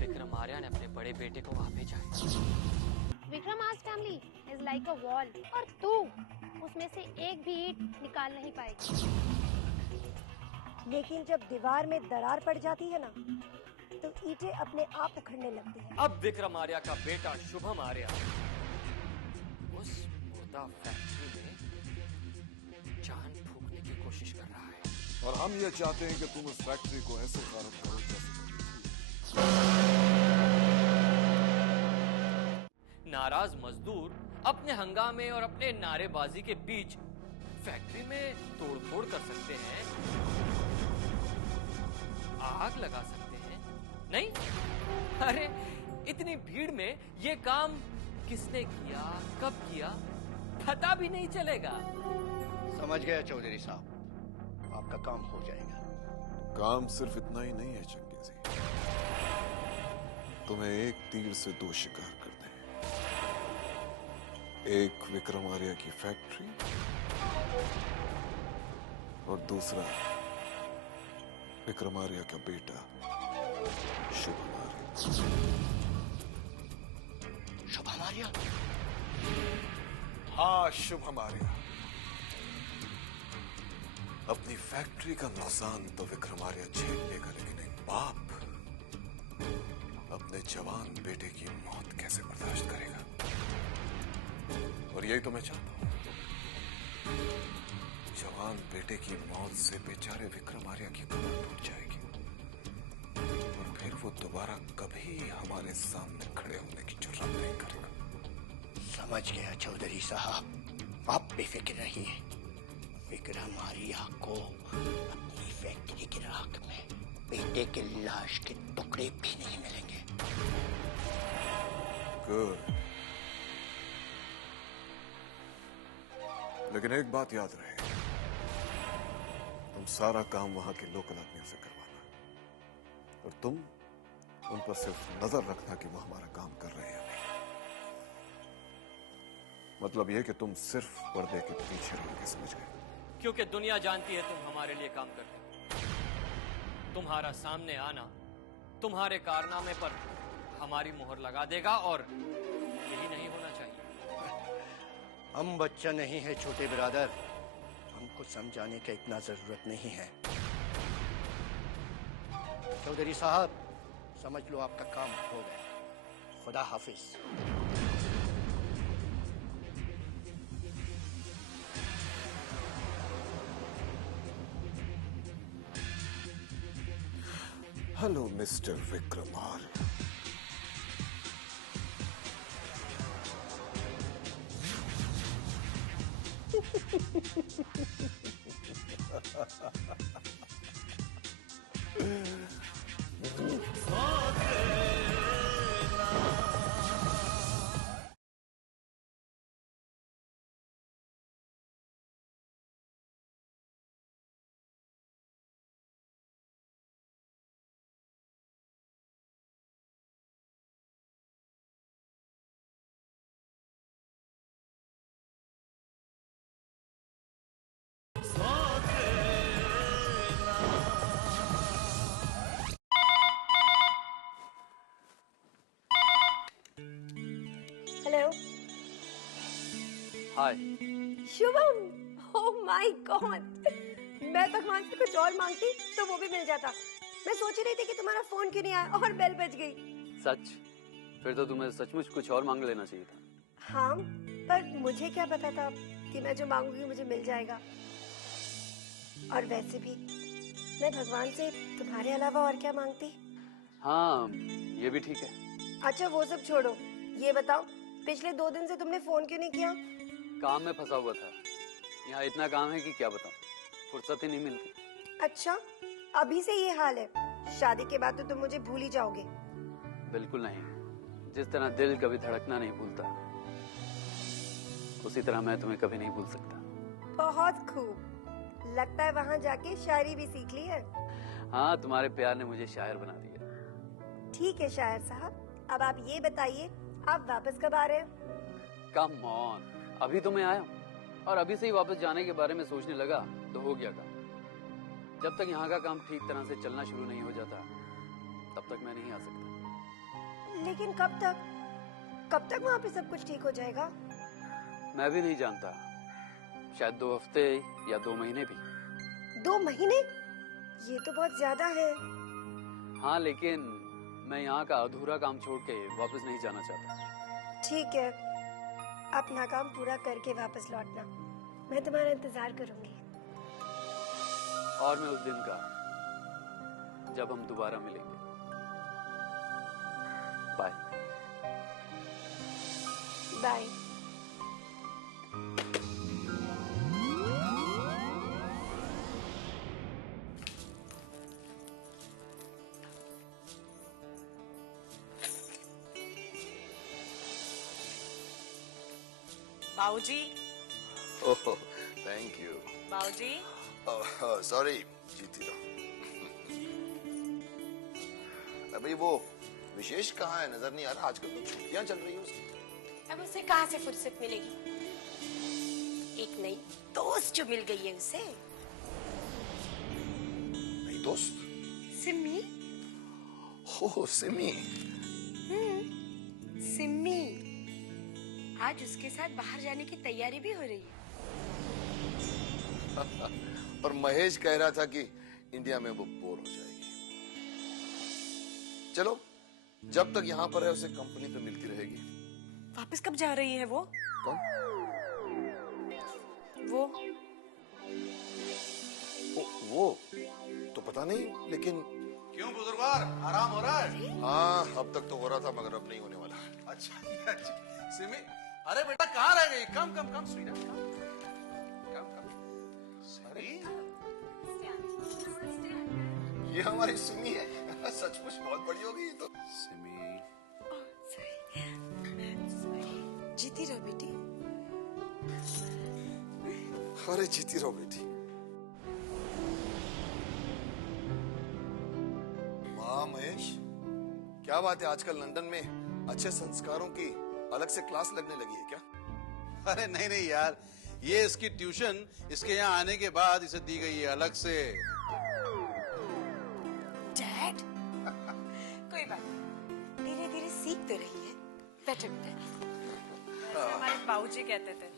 विक्रम आर्या ने अपने बड़े बेटे को वहाँ भेजा है। विक्रमा's family is like a wall और तू उसमें से एक भी ईंट निकाल नहीं पाएगी। लेकिन जब दीवार में दरार पड़ जाती है ना, तो ईंटें अपने आप उखड़ने लगती हैं। अब विक्रम आर्या का बेटा शुभम आर्या उस मुर्दा फैक्ट्री में जान फूंकने की कोशिश कर रहा है। और हम ये चाहते हैं कि तुम उस फैक्ट्री को ऐसे खारज करो जैसे नाराज मजदूर अपने हंगामे और अपने नारेबाजी के बीच फैक्ट्री में तोड़फोड़ कर सकते हैं, आग लगा सकते हैं। नहीं, अरे इतनी भीड़ में ये काम किसने किया, कब किया, पता भी नहीं चलेगा। समझ गया चौधरी साहब, आपका काम हो जाएगा। काम सिर्फ इतना ही नहीं है चंगेजी, तुम्हें एक तीर से दो शिकार करने हैं। एक विक्रम आर्या की फैक्ट्री और दूसरा विक्रम आर्या का बेटा शुभम आर्या। शुभम आर्या? हाँ, शुभम आर्या। अपनी फैक्ट्री का नुकसान तो विक्रम आर्या झेल लेगा, लेकिन एक बाप अपने जवान बेटे की मौत कैसे बर्दाश्त करेगा? और यही तो मैं चाहता हूं। जवान बेटे की मौत से बेचारे विक्रम आर्या की कमर टूट जाएगी और फिर वो दोबारा कभी हमारे सामने खड़े होने की जुर्रत नहीं करेगा। समझ गया चौधरी साहब, आप बेफिक्र रहिए। विक्रम आर्या को अपनी फैक्ट्री की राख में बेटे के लाश के टुकड़े भी नहीं मिलेंगे। गुड। लेकिन एक बात याद रहे, तुम सारा काम वहां के लोकल आदमियों से करवाना और तुम उन पर सिर्फ नजर रखना कि वो हमारा काम कर रहे हैं। मतलब यह कि तुम सिर्फ पर्दे के पीछे रहोगे, समझ गए? क्योंकि दुनिया जानती है तुम हमारे लिए काम करते हो। तुम्हारा सामने आना तुम्हारे कारनामे पर हमारी मुहर लगा देगा और यही नहीं होना चाहिए। हम बच्चा नहीं है छोटे बिरादर, हमको समझाने का इतना जरूरत नहीं है। चौधरी साहब, समझ लो आपका काम हो गया। खुदा हाफिज। Hello mister Vikram Arya. Hello. Hi. Shubham, oh my god, मैं भगवान से कुछ और मांगती तो वो भी मिल जाता। मैं सोच रही थी कि तुम्हारा फोन क्यों नहीं आया और बेल बज गई। सच? फिर तो तुम्हें सचमुच कुछ और मांग लेना चाहिए था। हाँ, पर मुझे क्या पता था कि मैं जो मांगूंगी मुझे मिल जाएगा। और वैसे भी मैं भगवान से तुम्हारे अलावा और क्या मांगती। हाँ, ये भी ठीक है। अच्छा वो सब छोड़ो, ये बताओ पिछले 2 दिन से तुमने फोन क्यों नहीं किया? काम में फंसा हुआ था। यहाँ इतना काम है कि क्या बताऊँ, फुर्सत ही नहीं मिलती। अच्छा, अभी से ये हाल है? शादी के बाद तो तुम मुझे भूल ही जाओगे। बिल्कुल नहीं, जिस तरह दिल कभी धड़कना नहीं भूलता, उसी तरह मैं तुम्हें कभी नहीं भूल सकता। बहुत खूब, लगता है वहाँ जाके शायरी भी सीख ली है। हाँ, तुम्हारे प्यार ने मुझे शायर बना दिया। ठीक है शायर साहब, अब आप ये बताइए आप वापस कब आ रहे हैं? कम ऑन, अभी तो मैं आया हूँ और अभी से ही वापस जाने के बारे में सोचने लगा तो हो गया काम। जब तक यहाँ का काम ठीक तरह से चलना शुरू नहीं हो जाता तब तक मैं नहीं आ सकता। लेकिन कब तक वहाँ पे सब कुछ ठीक हो जाएगा? मैं भी नहीं जानता, शायद 2 हफ्ते या 2 महीने भी। 2 महीने? ये तो बहुत ज्यादा है। हाँ, लेकिन मैं यहाँ का अधूरा काम छोड़ के वापस नहीं जाना चाहता। ठीक है, अपना काम पूरा करके वापस लौटना। मैं तुम्हारा इंतजार करूंगी। और मैं उस दिन का जब हम दोबारा मिलेंगे। बाय। बाय। बाऊजी, ओह थैंक यू। बाऊजी, सॉरी जीती रहो। अभी वो विशेष कहाँ है, नजर नहीं आ रहा। आजकल तो छुट्टियां चल रही है उसकी। अब उसे कहाँ से फुर्सत मिलेगी? एक नई दोस्त जो मिल गई है उसे। नई दोस्त? सिमी। ओह सिमी। सिमी आज उसके साथ बाहर जाने की तैयारी भी हो रही है। और महेश कह रहा था कि इंडिया में वो बोर हो जाएगी। चलो, जब तक यहाँ पर है उसे कंपनी तो मिलती रहेगी। वापस कब जा रही है वो? कौन? वो तो पता नहीं, लेकिन क्यों बुजुर्गवार, आराम हो रहा है? हाँ अब तक तो हो रहा था, मगर अब नहीं होने वाला। अच्छा। सिमी, अरे बेटा कहाँ रह गई? कम कम कम स्वीट, कम कम। सिमी, ये हमारी सिमी है। सचमुच बहुत बड़ी हो गई ये तो। सिमी, जीती रहो बेटी। अरे जीती रहो बेटी। वाह महेश, क्या बात है, आजकल लंदन में अच्छे संस्कारों की अलग से क्लास लगने लगी है क्या? अरे नहीं नहीं यार, ये इसकी ट्यूशन इसके यहाँ आने के बाद इसे दी गई है अलग से। डैड कोई बात नहीं, धीरे धीरे सीख तो रही है। बैठो बेटा। हमारे बाऊजी कहते थे,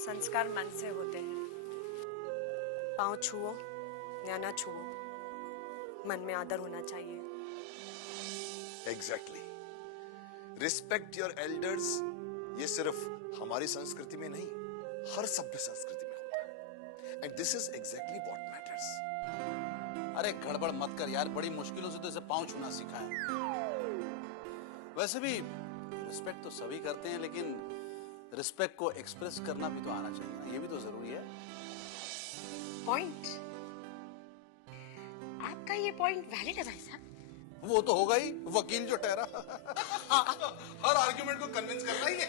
संस्कार मन से होते हैं। पाँव छुओ या ना छुओ, मन में आदर होना चाहिए। एग्जैक्टली। रिस्पेक्ट योर एल्डर्स, ये सिर्फ हमारी संस्कृति में नहीं, हर सभ्य संस्कृति में होता है। And this is exactly what matters. अरे गड़बड़ मत कर यार, बड़ी मुश्किलों से तो इसे पाँव छूना सीखा है। वैसे भी रिस्पेक्ट तो सभी करते हैं, लेकिन रिस्पेक्ट को एक्सप्रेस करना भी तो आना चाहिए ना, ये भी तो जरूरी है। पॉइंट, आपका ये पॉइंट वैलिड है भाई साहब। वो तो होगा ही, वकील जो ठहरा। हर आर्गुमेंट को कन्विंस करना ही है।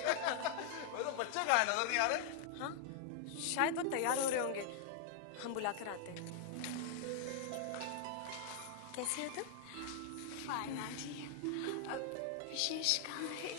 वो तो बच्चे कहाँ है, नजर नहीं आ रहे? हाँ, शायद वो तैयार हो रहे होंगे, हम बुला कर आते हैं। कैसी हो तुम? Fine aunty. अब विशेष कहाँ है?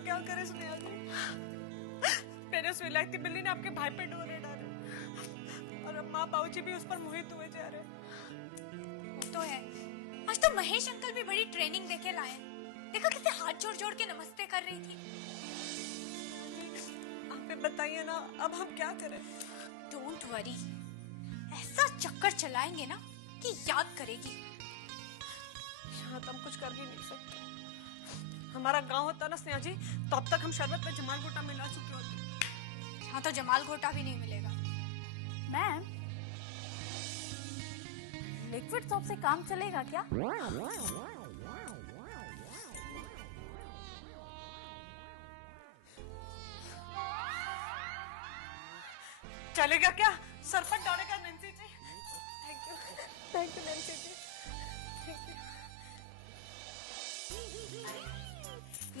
क्या करे स्नेहा जी, मेरे उस विलायती बिल्ली ने आपके भाई पे डोरे डाले और अब माँ बाबूजी भी उस पर मोहित हुए जा रहे हैं। वो तो है। आज तो महेश अंकल भी बड़ी ट्रेनिंग देके लाए। देखो कितने हाथ जोड़ जोड़ के नमस्ते कर रही थी। आप भी बताइए ना, अब हम क्या करें? डोंट वरी, ऐसा चक्कर चलाएंगे ना कि याद करेगी। यहाँ तो हम कुछ कर भी नहीं सकते। हमारा गांव होता ना स्नेहा जी, तो अब तक हम शरबत पे जमाल घोटा मिला चुके होते। यहाँ तो जमाल घोटा भी नहीं मिलेगा। मैम, लिक्विड सोप से काम चलेगा क्या? चलेगा क्या? सर पर दौड़ेगा Nancy ji. Thank you Nancy ji. Thank you.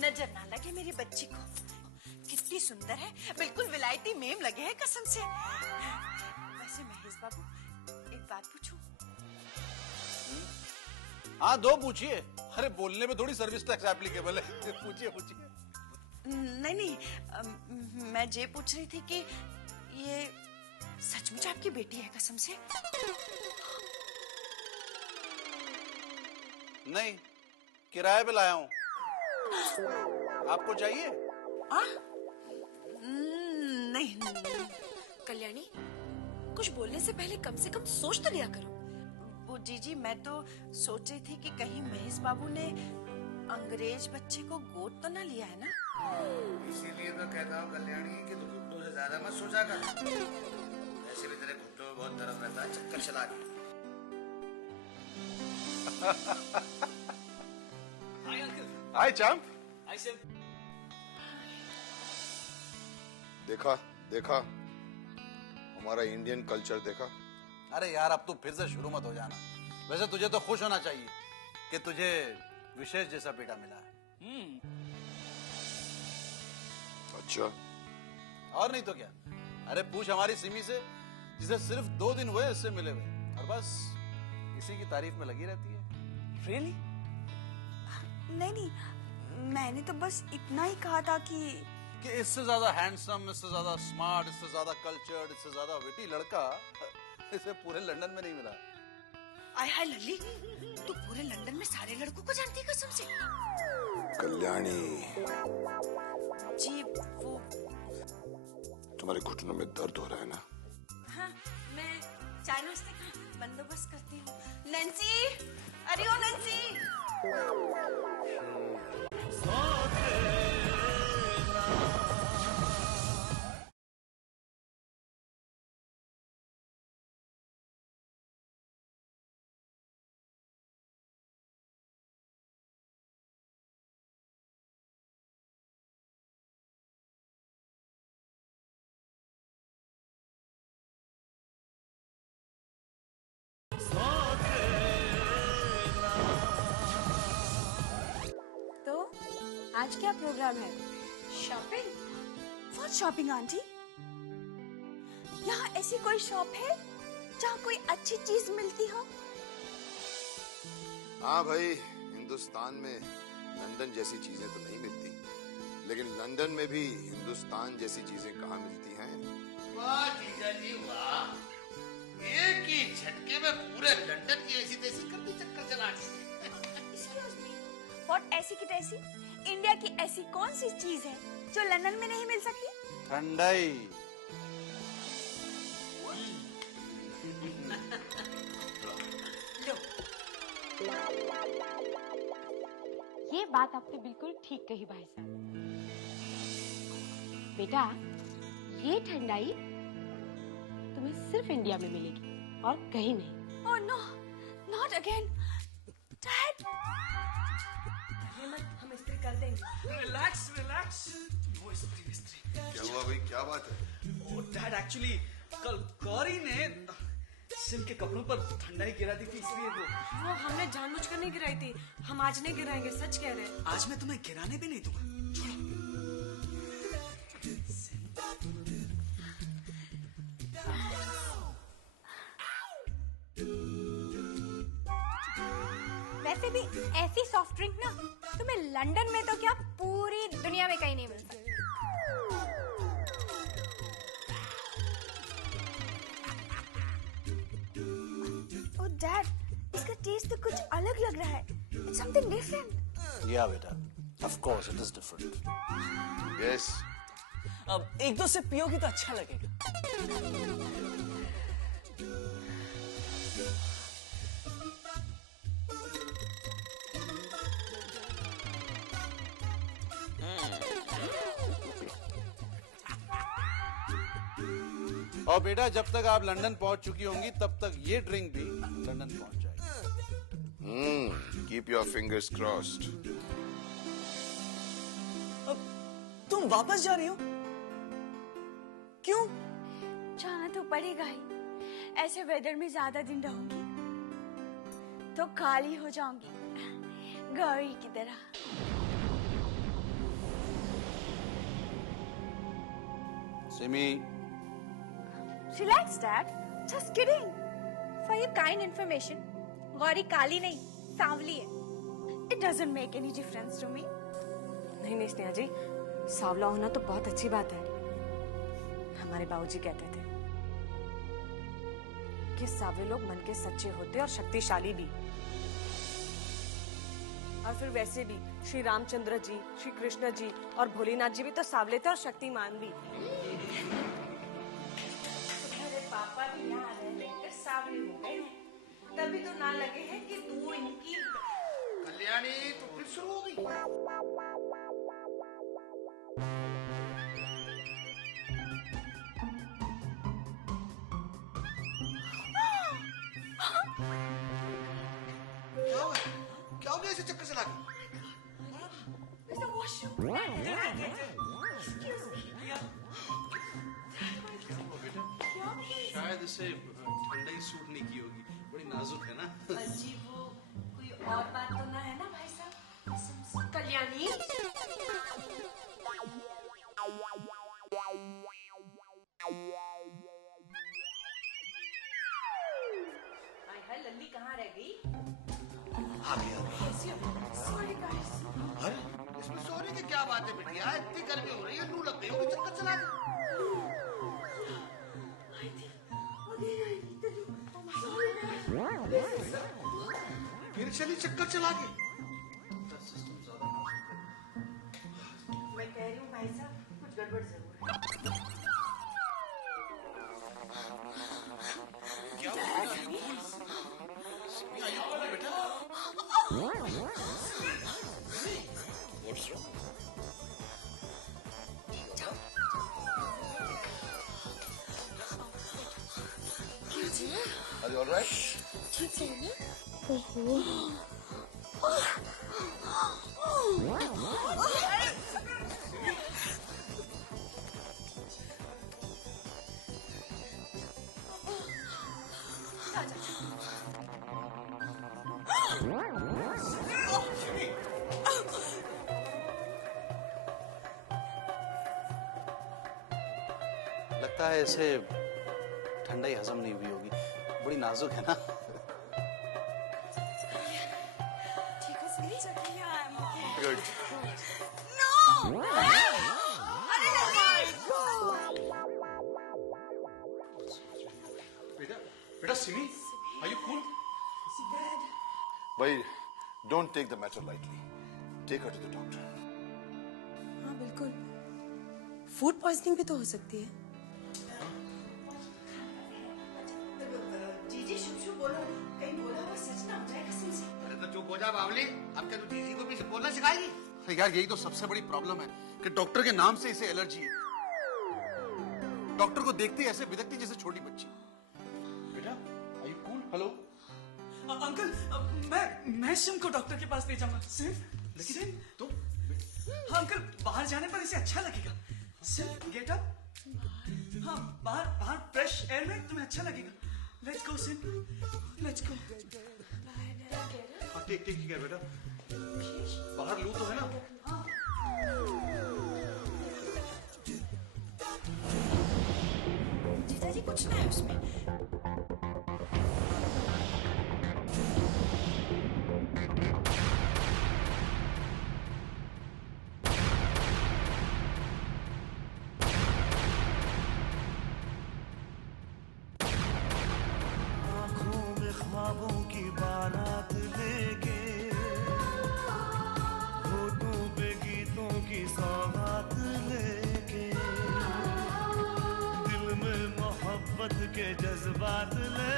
नजर ना लगे मेरी बच्ची को, कितनी सुंदर है, बिल्कुल विलायती मेम लगे है कसम से। वैसे महेश बाबू, एक बात पूछूं? हाँ, दो पूछिए। अरे बोलने में थोड़ी सर्विस टैक्स एप्लीकेबल है। पूछिए पूछिए। नहीं, मैं ये पूछ रही थी कि ये सचमुच आपकी बेटी है कसम से? नहीं, किराए पे लाया हूँ। आपको चाहिए? नहीं। कल्याणी, कुछ बोलने से पहले कम से कम सोच तो लिया करो। वो जीजी, मैं तो सोच रही थी कि कहीं महेश बाबू ने अंग्रेज बच्चे को गोद तो ना लिया है ना? इसीलिए तो कहता हूँ कल्याणी कि तू घुट्टों से ज्यादा मत सोचा कर। वैसे भी तेरे घुट्टों में बहुत दर्द रहता है, चक्कर चला के। Hi uncle. Hi champ. Hi sir. देखा देखा हमारा इंडियन कल्चर देखा। अरे यार, अब तू फिर से शुरू मत हो जाना। वैसे तुझे तो खुश होना चाहिए कि तुझे विशेष जैसा बेटा मिला है। अच्छा, और नहीं तो क्या। अरे पूछ हमारी सिमी से, जिसे सिर्फ 2 दिन हुए इससे मिले हुए, और बस इसी की तारीफ में लगी रहती है। रियली? नहीं, मैंने तो बस इतना ही कहा था कि इससे ज्यादा हैंडसम, इससे ज्यादा स्मार्ट, इससे ज्यादा कल्चर्ड, इससे ज्यादा विटी लड़का इसे पूरे लंदन में नहीं मिला। आय हाय लल्ली, तू पूरे लंदन में सारे लड़कों को जानती है कसम से? कल्याणी, जी वो तुम्हारे घुटनों में दर्द हो रहा है ना? हाँ, मैं चाय नाश्ते का बंदोबस्त करती हूँ। नैन्सी, अरे ओ नैन्सी। तो आज क्या प्रोग्राम है? शॉपिंग? What shopping aunty? यहाँ ऐसी कोई शॉप है जहाँ कोई अच्छी चीज मिलती हो? हाँ भाई, हिंदुस्तान में लंदन जैसी चीजें तो नहीं मिलती, लेकिन लंदन में भी हिंदुस्तान जैसी चीजें कहाँ मिलती हैं? वाह जीजा जी वाह, एक ही झटके में पूरे लंदन की ऐसी तैसी करती चक्कर चला दी। Excuse me, what ऐसी की तैसी? इंडिया की ऐसी कौन सी चीज है जो लंदन में नहीं मिल सकती? ठंडाई। ये बात आपने बिल्कुल ठीक कही भाई साहब। बेटा, ये ठंडाई तुम्हें सिर्फ इंडिया में मिलेगी और कहीं नहीं। Oh no, not again, Dad. हम इस्त्री कर देंगे। रिलैक्स रिलैक्स, नो इस्त्री इस्त्री। क्या हुआ भाई, क्या बात है? ओ डैड, एक्चुअली कल गौरी ने सिम के कपड़ों पर ठंडाई गिरा दी थी, इसलिए वो हमने जानबूझकर नहीं गिराई थी। हम आज नहीं गिराएंगे, सच कह रहे हैं। आज मैं तुम्हें गिराने भी नहीं दूंगा। वैसे भी ऐसी सॉफ्ट ड्रिंक ना तुम्हें लंदन में तो क्या पूरी दुनिया में कहीं नहीं मिल सकती। ओह डैड, इसका टेस्ट तो कुछ अलग लग रहा है। It's something different. या बेटा, of course it is different. Yes. अब 1-2 से पियोगी तो अच्छा लगेगा। और बेटा, जब तक आप लंदन पहुंच चुकी होंगी तब तक ये ड्रिंक भी लंदन पहुंच जाएगी। Keep your fingers crossed. तुम वापस जा रही हो? क्यों? जाना तो पड़ेगा ही। ऐसे वेदर में ज्यादा दिन रहूंगी तो काली हो जाऊंगी, गौरी की तरह। Simi, Relax, Dad. Just kidding. For your kind information, Gauri काली नहीं, सांवली है. It doesn't make any difference to me. नहीं नहीं स्नेहा जी, सांवला होना तो बहुत अच्छी बात है। हमारे बाबूजी कहते थे कि सांवले लोग मन के सच्चे होते और शक्तिशाली भी। और फिर वैसे भी श्री रामचंद्र जी, श्री कृष्ण जी और भोलेनाथ जी भी तो सांवले थे और शक्तिमान भी। तुम्हारे पापा भी यहाँ रहकर सांवले हो गए हैं, तभी तो ना लगे हैं कि तू इनकी कल्याणी तो फिर शुरू हो गई। क्या हो गया ऐसे चक्कर चला के? शायद इसे ठंडाई सूट नहीं की होगी, बड़ी नाजुक है ना। जी वो कोई और बात तो ना है ना भाई साहब? कल्याणी हाय लल्ली कहाँ रह गई? आ गया। अरे इसमें सॉरी की क्या बात है बिटिया? इतनी गर्मी हो रही है, लू लग गई होगी, चक्कर चला दे। फिर चली चक्कर चला के। मैं कह रही हूँ भाई साहब कुछ गड़बड़ जरूर है। क्या बेटा? What's wrong? Are you all right? लगता है इसे ठंडाई हजम नहीं हुई होगी, बड़ी नाजुक है ना। Good. बेटा Simi, are you cool? Bhai, don't take the matter lightly. Take her to the doctor. हाँ बिल्कुल, फूड पॉइजनिंग भी तो हो सकती है। जीजी शुभ शुभ बोलो, कहीं बोला हुआ सच ना हो जाए कसम से। अरे तो चुप हो जा बावली, अब क्या तू जीजी को भी बोलना सिखाएगी? यार यही तो सबसे बड़ी प्रॉब्लम है कि डॉक्टर के नाम से इसे एलर्जी है। डॉक्टर को देखते ही ऐसे बिदकती जैसे छोटी बच्ची। बेटा, are you cool? Hello uncle, मैं सिम को डॉक्टर के पास ले जाऊंगा। सिम तो अंकल बाहर जाने पर इसे अच्छा लगेगा। SIM get up. हाँ बाहर फ्रेश एयर में तुम्हें अच्छा लगेगा। Let's go SIM, let's go. हाँ ठीक है बेटा, बाहर लू तो है ना। जीजा जी कुछ ना है उसमें। ख्वाबों की बारात लेके, होठों पे गीतों की सौगात लेके, दिल में मोहब्बत के जज्बात ले